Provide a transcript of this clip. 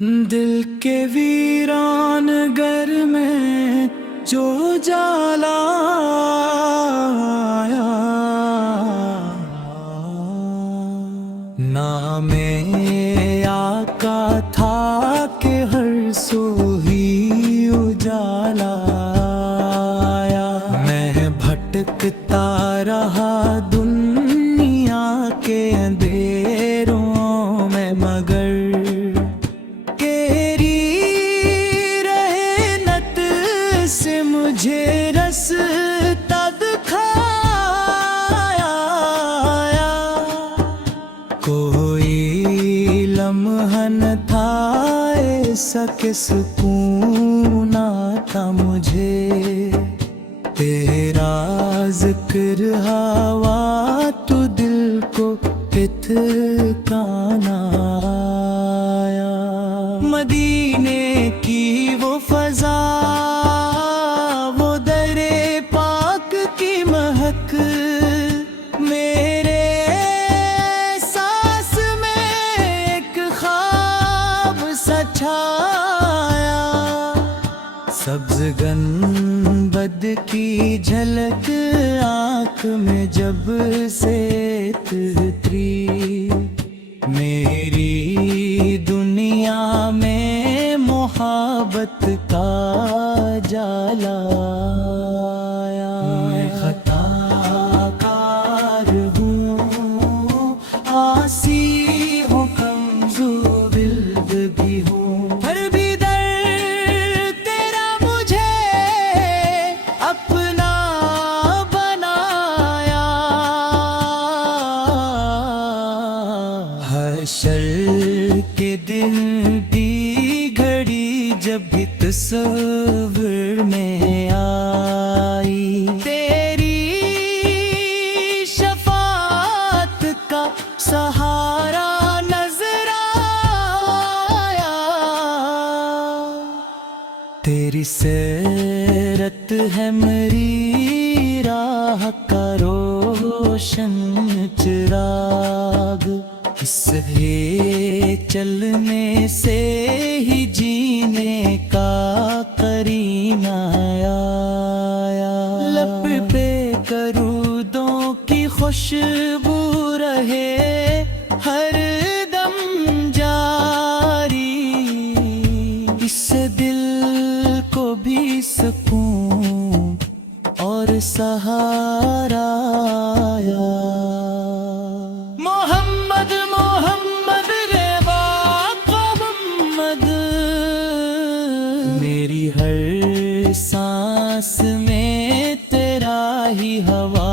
دل کے ویران گر میں جو جالا آیا، نام آقا تھا کہ ہر سو ہی اجالا آیا۔ میں بھٹکتا رہا دنیا کے اندھیروں میں، مگر مجھے رستہ دکھایا، کوئی لمحہ نہ تھا ایسا کہ سکون آتا مجھے، تیرا ذکر ہوا تو دل کو ٹھکانا آیا۔ مدینے کی وہ فضا، میرے سانس میں ایک خواب سا چھایا، سبز گنبد کی جھلک آنکھ میں جب سے اتری، میری دنیا میں محبت کا جالا آیا۔ میں خطا کار ہوں، عاصی ہوں، کمزور دل بھی ہوں، پھر بھی در تیرا مجھے اپنا بنایا۔ حشر کے دن بھی گھڑی جب بھی تصور میں آئی، تیری شفاعت کا سہارا نظر آیا، تیری سیرت ہے میری راہ کا روشن چراغ، اس ہے چلنے سے ہی جینے کا قرینہ آیا۔ لب پہ درودوں کی خوشبو رہے ہر دم جاری، اس سے دل کو بھی سکون اور سہارا آیا۔ محمد محمد روا محمد، میری ہر سانس میں تیرا ہی ہوا